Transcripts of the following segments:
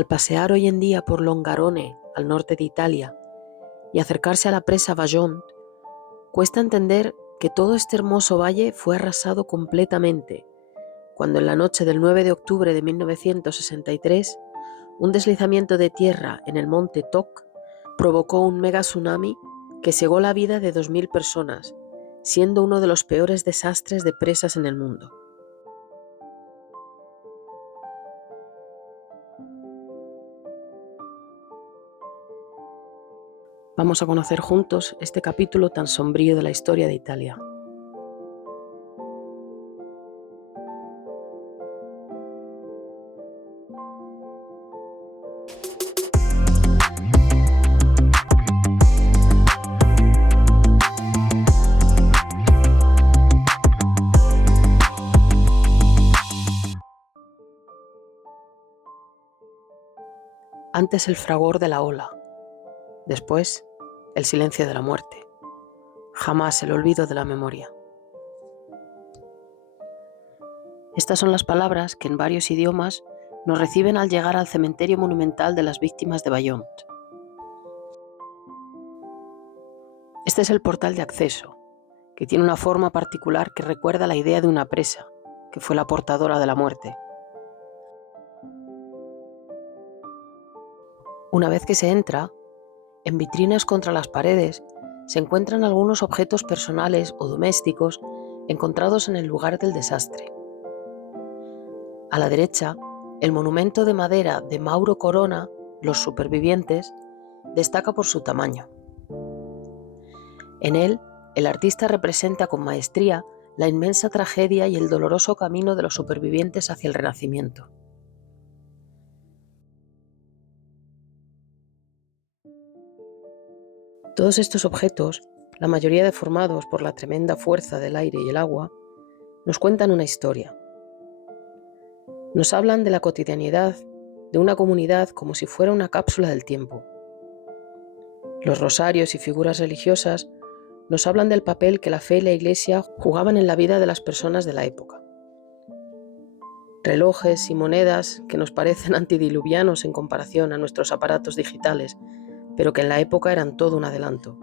Al pasear hoy en día por Longarone, al norte de Italia, y acercarse a la presa Vajont, cuesta entender que todo este hermoso valle fue arrasado completamente, cuando en la noche del 9 de octubre de 1963, un deslizamiento de tierra en el monte Toc provocó un mega tsunami que cegó la vida de 2.000 personas, siendo uno de los peores desastres de presas en el mundo. Vamos a conocer juntos este capítulo tan sombrío de la historia de Italia. Antes el fragor de la ola, después el silencio de la muerte, jamás el olvido de la memoria. Estas son las palabras que en varios idiomas nos reciben al llegar al cementerio monumental de las víctimas de Vajont. Este es el portal de acceso, que tiene una forma particular que recuerda la idea de una presa, que fue la portadora de la muerte. Una vez que se entra, en vitrinas contra las paredes se encuentran algunos objetos personales o domésticos encontrados en el lugar del desastre. A la derecha, el monumento de madera de Mauro Corona, Los supervivientes, destaca por su tamaño. En él, el artista representa con maestría la inmensa tragedia y el doloroso camino de los supervivientes hacia el Renacimiento. Todos estos objetos, la mayoría deformados por la tremenda fuerza del aire y el agua, nos cuentan una historia. Nos hablan de la cotidianidad de una comunidad como si fuera una cápsula del tiempo. Los rosarios y figuras religiosas nos hablan del papel que la fe y la Iglesia jugaban en la vida de las personas de la época. Relojes y monedas que nos parecen antidiluvianos en comparación a nuestros aparatos digitales, pero que en la época eran todo un adelanto.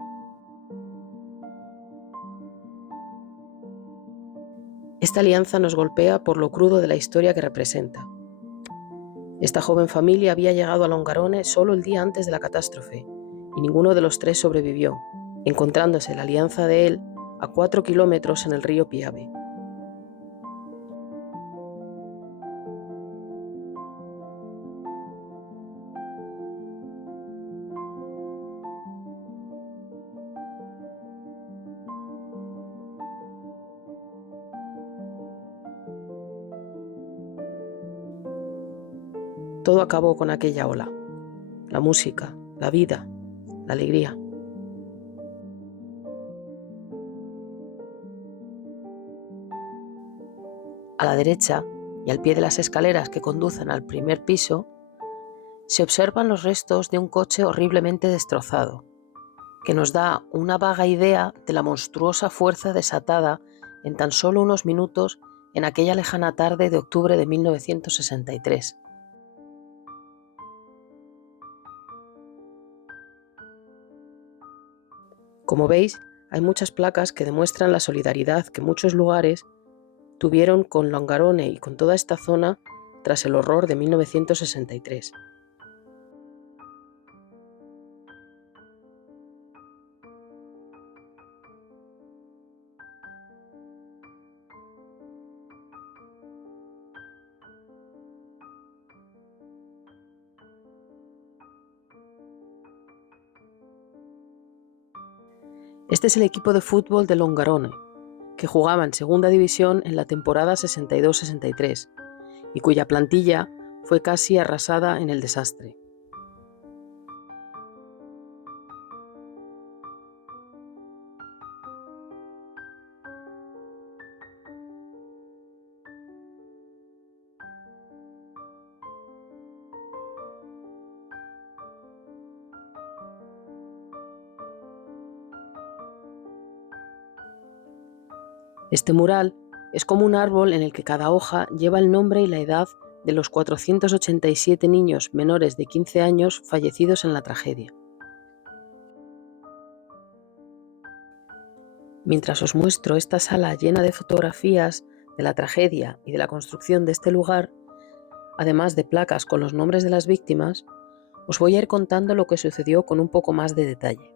Esta alianza nos golpea por lo crudo de la historia que representa. Esta joven familia había llegado a Longarone solo el día antes de la catástrofe, y ninguno de los tres sobrevivió, encontrándose la alianza de él a 4 kilómetros en el río Piave. Todo acabó con aquella ola: la música, la vida, la alegría. A la derecha, y al pie de las escaleras que conducen al primer piso, se observan los restos de un coche horriblemente destrozado, que nos da una vaga idea de la monstruosa fuerza desatada en tan solo unos minutos en aquella lejana tarde de octubre de 1963. Como veis, hay muchas placas que demuestran la solidaridad que muchos lugares tuvieron con Longarone y con toda esta zona tras el horror de 1963. Este es el equipo de fútbol de Longarone, que jugaba en segunda división en la temporada 62-63 y cuya plantilla fue casi arrasada en el desastre. Este mural es como un árbol en el que cada hoja lleva el nombre y la edad de los 487 niños menores de 15 años fallecidos en la tragedia. Mientras os muestro esta sala llena de fotografías de la tragedia y de la construcción de este lugar, además de placas con los nombres de las víctimas, os voy a ir contando lo que sucedió con un poco más de detalle.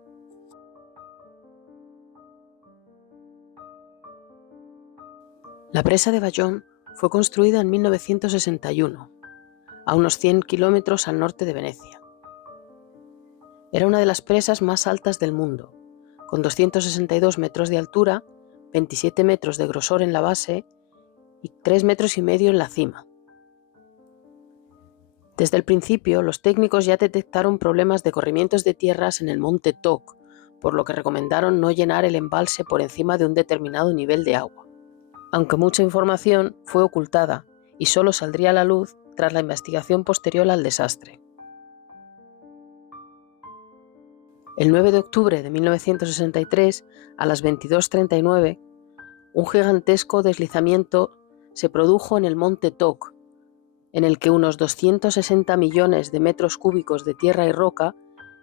La presa de Bayonne fue construida en 1961, a unos 100 kilómetros al norte de Venecia. Era una de las presas más altas del mundo, con 262 metros de altura, 27 metros de grosor en la base y 3,5 metros en la cima. Desde el principio, los técnicos ya detectaron problemas de corrimientos de tierras en el monte Toc, por lo que recomendaron no llenar el embalse por encima de un determinado nivel de agua. Aunque mucha información fue ocultada y solo saldría a la luz tras la investigación posterior al desastre. El 9 de octubre de 1963, a las 22:39, un gigantesco deslizamiento se produjo en el monte Toc, en el que unos 260 millones de metros cúbicos de tierra y roca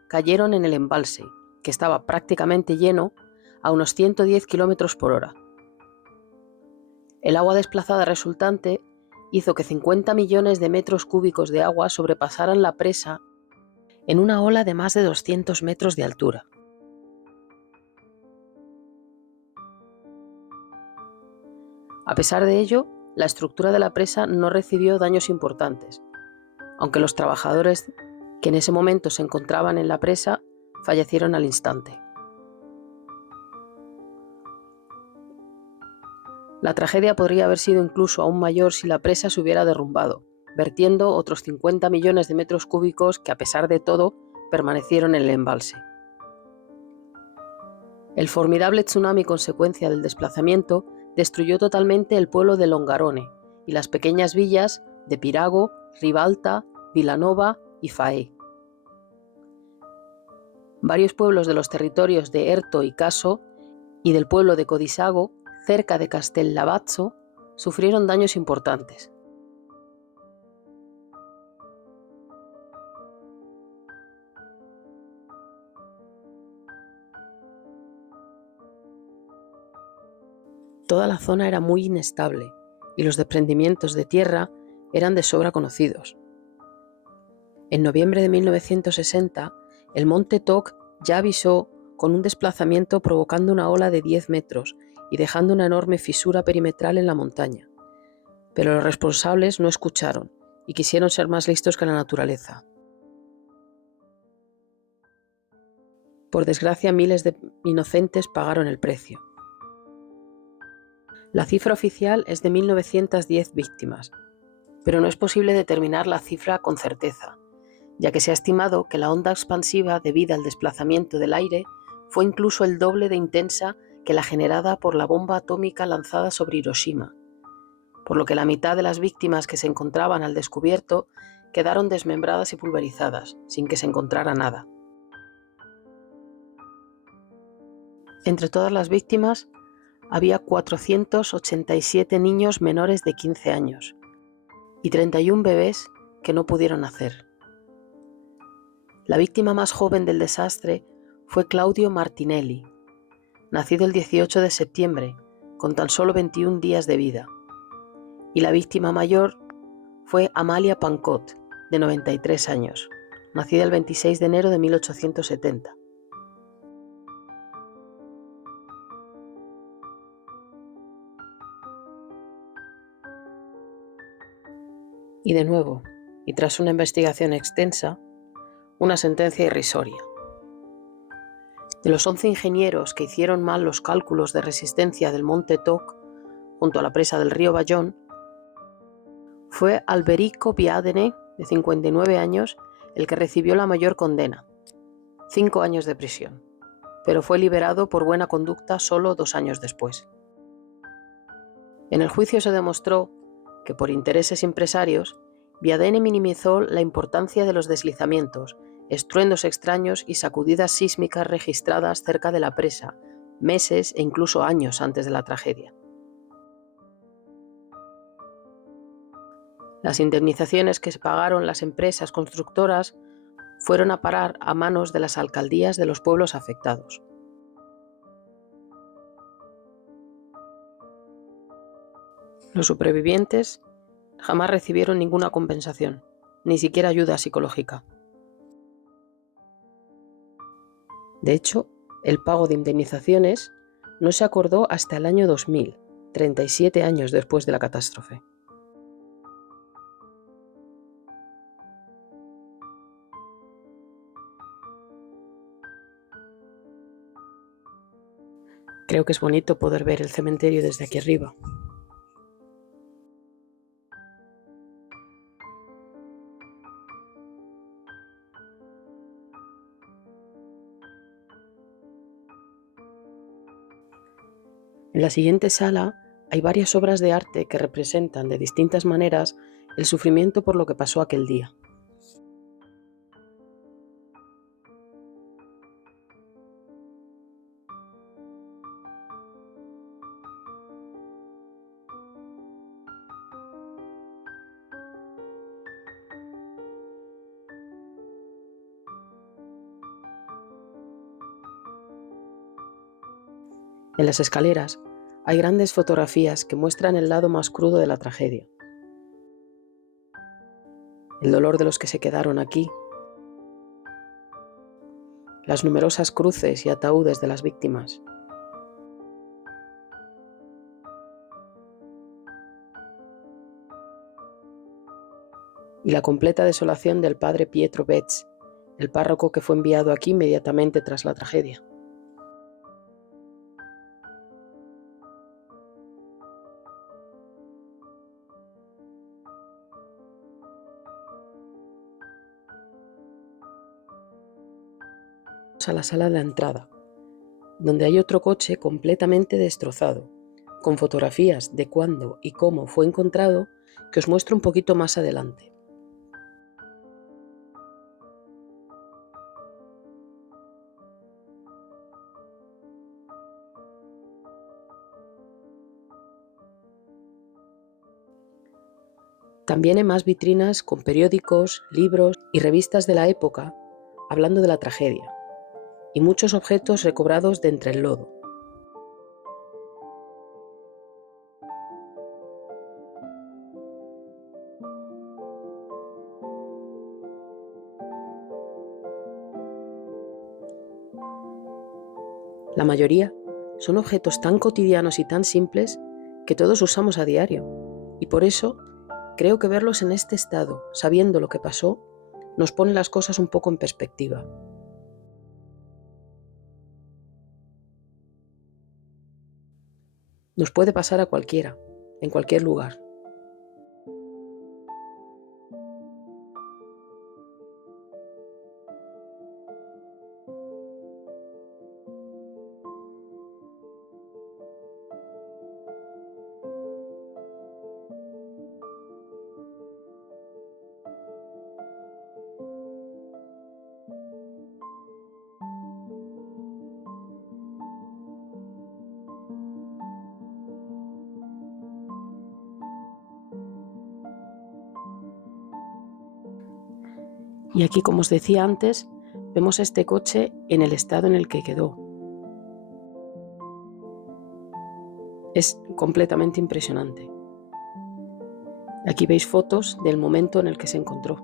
cayeron en el embalse, que estaba prácticamente lleno a unos 110 km por hora. El agua desplazada resultante hizo que 50 millones de metros cúbicos de agua sobrepasaran la presa en una ola de más de 200 metros de altura. A pesar de ello, la estructura de la presa no recibió daños importantes, aunque los trabajadores que en ese momento se encontraban en la presa fallecieron al instante. La tragedia podría haber sido incluso aún mayor si la presa se hubiera derrumbado, vertiendo otros 50 millones de metros cúbicos que, a pesar de todo, permanecieron en el embalse. El formidable tsunami consecuencia del desplazamiento destruyó totalmente el pueblo de Longarone y las pequeñas villas de Pirago, Ribalta, Vilanova y Faè. Varios pueblos de los territorios de Erto y Caso y del pueblo de Codisago, cerca de Castellavazzo, sufrieron daños importantes. Toda la zona era muy inestable y los desprendimientos de tierra eran de sobra conocidos. En noviembre de 1960, el monte Toc ya avisó con un desplazamiento provocando una ola de 10 metros y dejando una enorme fisura perimetral en la montaña. Pero los responsables no escucharon y quisieron ser más listos que la naturaleza. Por desgracia, miles de inocentes pagaron el precio. La cifra oficial es de 1910 víctimas, pero no es posible determinar la cifra con certeza, ya que se ha estimado que la onda expansiva debida al desplazamiento del aire fue incluso el doble de intensa que la generada por la bomba atómica lanzada sobre Hiroshima, por lo que la mitad de las víctimas que se encontraban al descubierto quedaron desmembradas y pulverizadas, sin que se encontrara nada. Entre todas las víctimas había 487 niños menores de 15 años y 31 bebés que no pudieron nacer. La víctima más joven del desastre fue Claudio Martinelli, nacido el 18 de septiembre, con tan solo 21 días de vida, y la víctima mayor fue Amalia Pancot, de 93 años, nacida el 26 de enero de 1870. Y de nuevo, y tras una investigación extensa, una sentencia irrisoria. De los 11 ingenieros que hicieron mal los cálculos de resistencia del monte Toc junto a la presa del río Bayonne, fue Alberico Biadene, de 59 años, el que recibió la mayor condena, 5 años de prisión, pero fue liberado por buena conducta solo 2 años después. En el juicio se demostró que, por intereses empresarios, Biadene minimizó la importancia de los deslizamientos, estruendos extraños y sacudidas sísmicas registradas cerca de la presa, meses e incluso años antes de la tragedia. Las indemnizaciones que se pagaron las empresas constructoras fueron a parar a manos de las alcaldías de los pueblos afectados. Los supervivientes jamás recibieron ninguna compensación, ni siquiera ayuda psicológica. De hecho, el pago de indemnizaciones no se acordó hasta el año 2000, 37 años después de la catástrofe. Creo que es bonito poder ver el cementerio desde aquí arriba. En la siguiente sala hay varias obras de arte que representan de distintas maneras el sufrimiento por lo que pasó aquel día. En las escaleras hay grandes fotografías que muestran el lado más crudo de la tragedia. El dolor de los que se quedaron aquí, las numerosas cruces y ataúdes de las víctimas, y la completa desolación del padre Pietro Betz, el párroco que fue enviado aquí inmediatamente tras la tragedia. A la sala de la entrada, donde hay otro coche completamente destrozado, con fotografías de cuándo y cómo fue encontrado que os muestro un poquito más adelante. También hay más vitrinas con periódicos, libros y revistas de la época hablando de la tragedia, y muchos objetos recobrados de entre el lodo. La mayoría son objetos tan cotidianos y tan simples que todos usamos a diario, y por eso creo que verlos en este estado, sabiendo lo que pasó, nos pone las cosas un poco en perspectiva. Nos puede pasar a cualquiera, en cualquier lugar. Y aquí, como os decía antes, vemos este coche en el estado en el que quedó. Es completamente impresionante. Aquí veis fotos del momento en el que se encontró.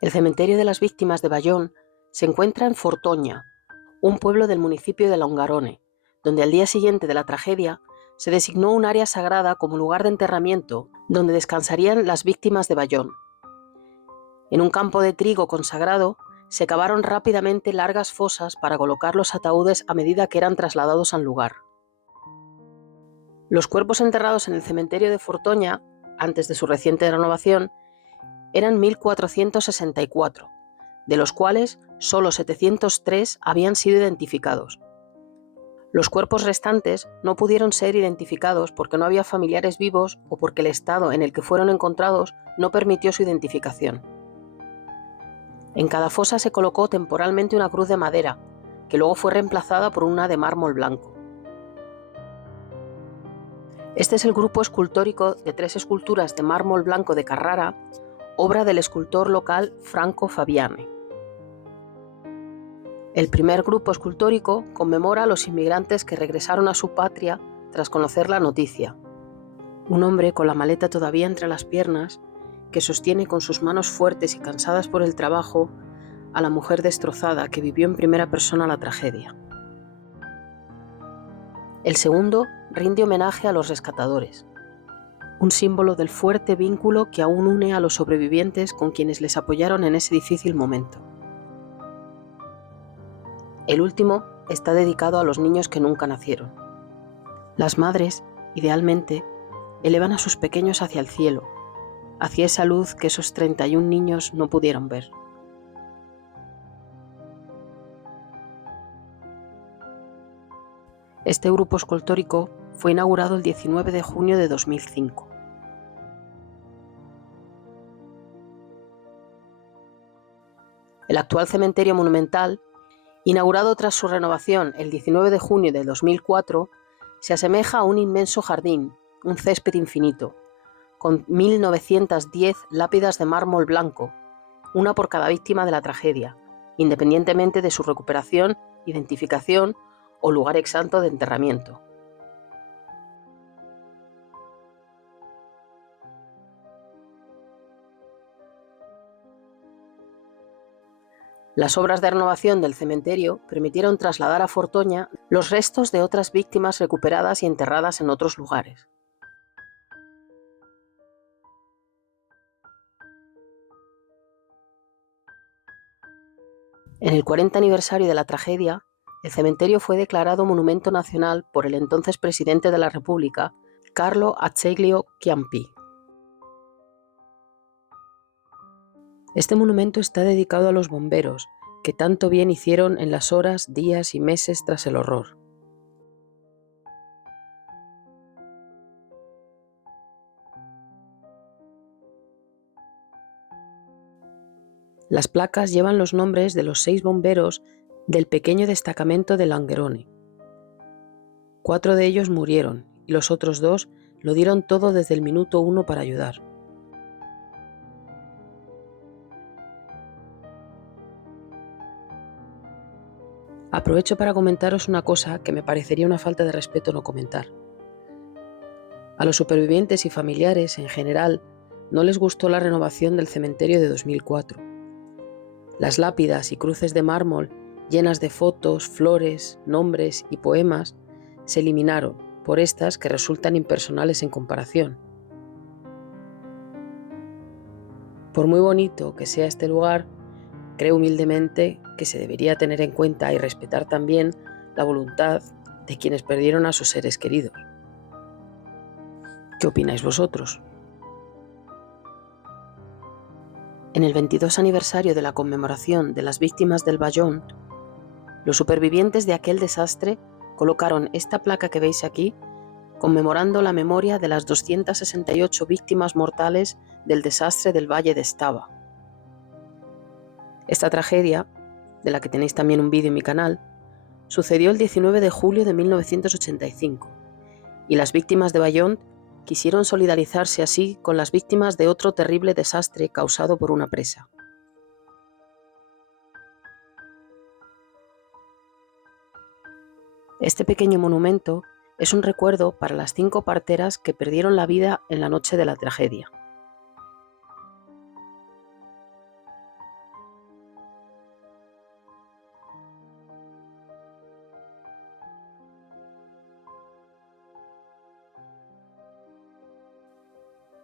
El cementerio de las víctimas de Bayón se encuentra en Fortoña, un pueblo del municipio de Longarone, donde al día siguiente de la tragedia se designó un área sagrada como lugar de enterramiento donde descansarían las víctimas de Bayón. En un campo de trigo consagrado se cavaron rápidamente largas fosas para colocar los ataúdes a medida que eran trasladados al lugar. Los cuerpos enterrados en el cementerio de Fortoña, antes de su reciente renovación, eran 1.464, de los cuales solo 703 habían sido identificados. Los cuerpos restantes no pudieron ser identificados porque no había familiares vivos o porque el estado en el que fueron encontrados no permitió su identificación. En cada fosa se colocó temporalmente una cruz de madera, que luego fue reemplazada por una de mármol blanco. Este es el grupo escultórico de 3 esculturas de mármol blanco de Carrara, obra del escultor local Franco Fabiani. El primer grupo escultórico conmemora a los inmigrantes que regresaron a su patria tras conocer la noticia. Un hombre con la maleta todavía entre las piernas, que sostiene con sus manos fuertes y cansadas por el trabajo a la mujer destrozada que vivió en primera persona la tragedia. El segundo rinde homenaje a los rescatadores, un símbolo del fuerte vínculo que aún une a los sobrevivientes con quienes les apoyaron en ese difícil momento. El último está dedicado a los niños que nunca nacieron. Las madres, idealmente, elevan a sus pequeños hacia el cielo, hacia esa luz que esos 31 niños no pudieron ver. Este grupo escultórico fue inaugurado el 19 de junio de 2005. El actual cementerio monumental, inaugurado tras su renovación el 19 de junio de 2004, se asemeja a un inmenso jardín, un césped infinito, con 1910 lápidas de mármol blanco, una por cada víctima de la tragedia, independientemente de su recuperación, identificación o lugar exacto de enterramiento. Las obras de renovación del cementerio permitieron trasladar a Fortoña los restos de otras víctimas recuperadas y enterradas en otros lugares. En el 40 aniversario de la tragedia, el cementerio fue declarado Monumento Nacional por el entonces presidente de la República, Carlo Azeglio Ciampi. Este monumento está dedicado a los bomberos, que tanto bien hicieron en las horas, días y meses tras el horror. Las placas llevan los nombres de los 6 bomberos del pequeño destacamento de Langerone. 4 de ellos murieron y los otros 2 lo dieron todo desde el minuto 1 para ayudar. Aprovecho para comentaros una cosa que me parecería una falta de respeto no comentar. A los supervivientes y familiares, en general, no les gustó la renovación del cementerio de 2004. Las lápidas y cruces de mármol, llenas de fotos, flores, nombres y poemas, se eliminaron por estas que resultan impersonales en comparación. Por muy bonito que sea este lugar, creo humildemente que se debería tener en cuenta y respetar también la voluntad de quienes perdieron a sus seres queridos. ¿Qué opináis vosotros? En el 22 aniversario de la conmemoración de las víctimas del Vallón, los supervivientes de aquel desastre colocaron esta placa que veis aquí, conmemorando la memoria de las 268 víctimas mortales del desastre del Valle de Estava. Esta tragedia, de la que tenéis también un vídeo en mi canal, sucedió el 19 de julio de 1985, y las víctimas de Vallón quisieron solidarizarse así con las víctimas de otro terrible desastre causado por una presa. Este pequeño monumento es un recuerdo para las 5 parteras que perdieron la vida en la noche de la tragedia.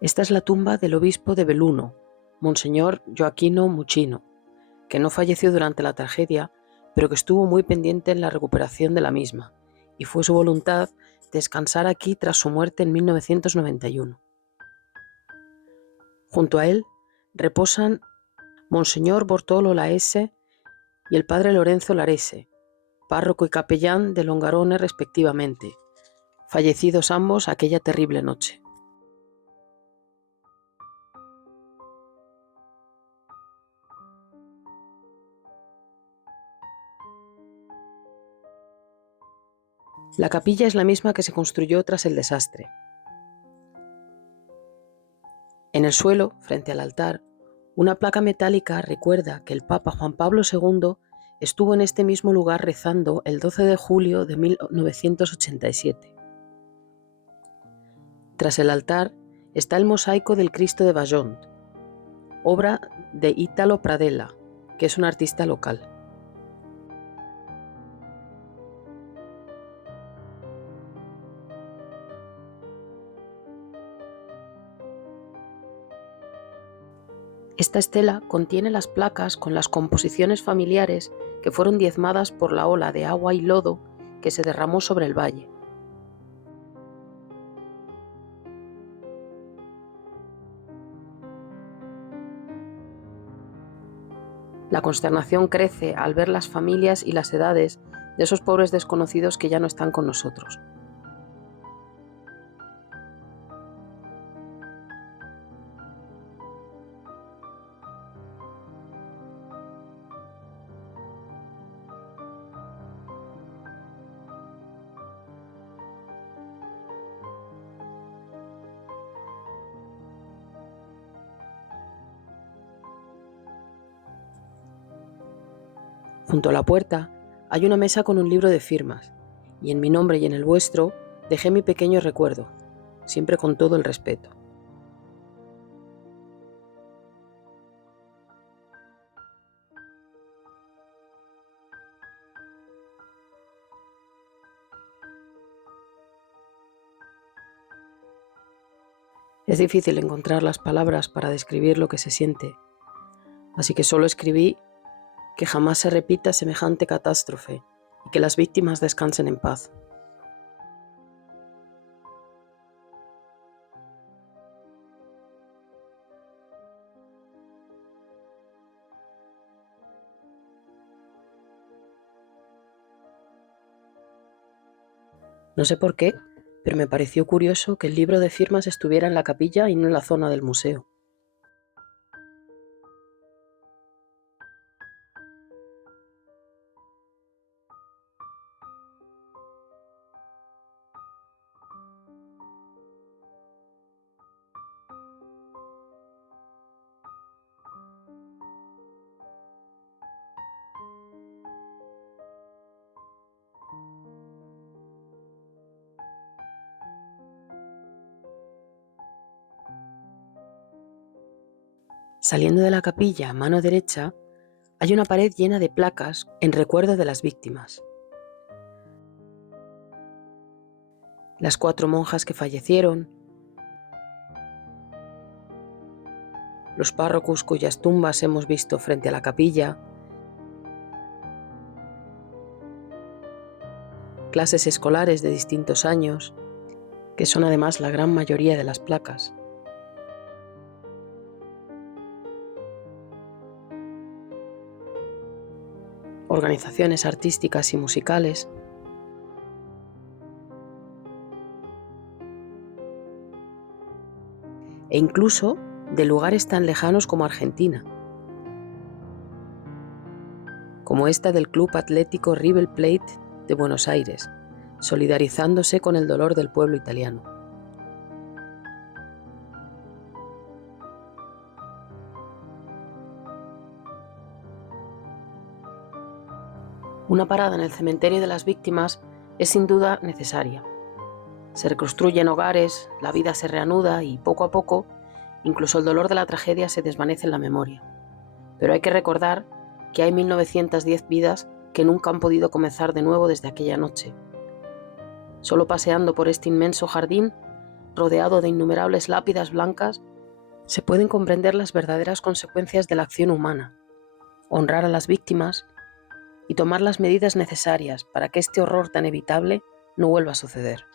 Esta es la tumba del obispo de Belluno, Monseñor Gioacchino Muccino, que no falleció durante la tragedia, pero que estuvo muy pendiente en la recuperación de la misma, y fue su voluntad descansar aquí tras su muerte en 1991. Junto a él reposan Monseñor Bortolo Laese y el padre Lorenzo Larese, párroco y capellán de Longarone respectivamente, fallecidos ambos aquella terrible noche. La capilla es la misma que se construyó tras el desastre. En el suelo, frente al altar, una placa metálica recuerda que el Papa Juan Pablo II estuvo en este mismo lugar rezando el 12 de julio de 1987. Tras el altar está el mosaico del Cristo de Bajont, obra de Italo Pradella, que es un artista local. Esta estela contiene las placas con las composiciones familiares que fueron diezmadas por la ola de agua y lodo que se derramó sobre el valle. La consternación crece al ver las familias y las edades de esos pobres desconocidos que ya no están con nosotros. Junto a la puerta hay una mesa con un libro de firmas, y en mi nombre y en el vuestro dejé mi pequeño recuerdo, siempre con todo el respeto. Es difícil encontrar las palabras para describir lo que se siente, así que solo escribí que jamás se repita semejante catástrofe y que las víctimas descansen en paz. No sé por qué, pero me pareció curioso que el libro de firmas estuviera en la capilla y no en la zona del museo. Saliendo de la capilla a mano derecha, hay una pared llena de placas en recuerdo de las víctimas. Las 4 monjas que fallecieron, los párrocos cuyas tumbas hemos visto frente a la capilla, clases escolares de distintos años, que son además la gran mayoría de las placas. Organizaciones artísticas y musicales, e incluso de lugares tan lejanos como Argentina, como esta del Club Atlético River Plate de Buenos Aires, solidarizándose con el dolor del pueblo italiano. Una parada en el cementerio de las víctimas es sin duda necesaria. Se reconstruyen hogares, la vida se reanuda y poco a poco, incluso el dolor de la tragedia se desvanece en la memoria. Pero hay que recordar que hay 1910 vidas que nunca han podido comenzar de nuevo desde aquella noche. Solo paseando por este inmenso jardín, rodeado de innumerables lápidas blancas, se pueden comprender las verdaderas consecuencias de la acción humana, honrar a las víctimas y tomar las medidas necesarias para que este horror tan evitable no vuelva a suceder.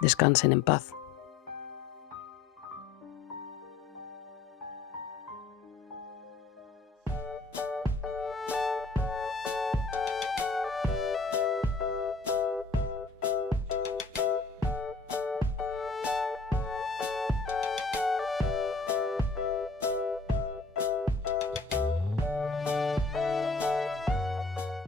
Descansen en paz.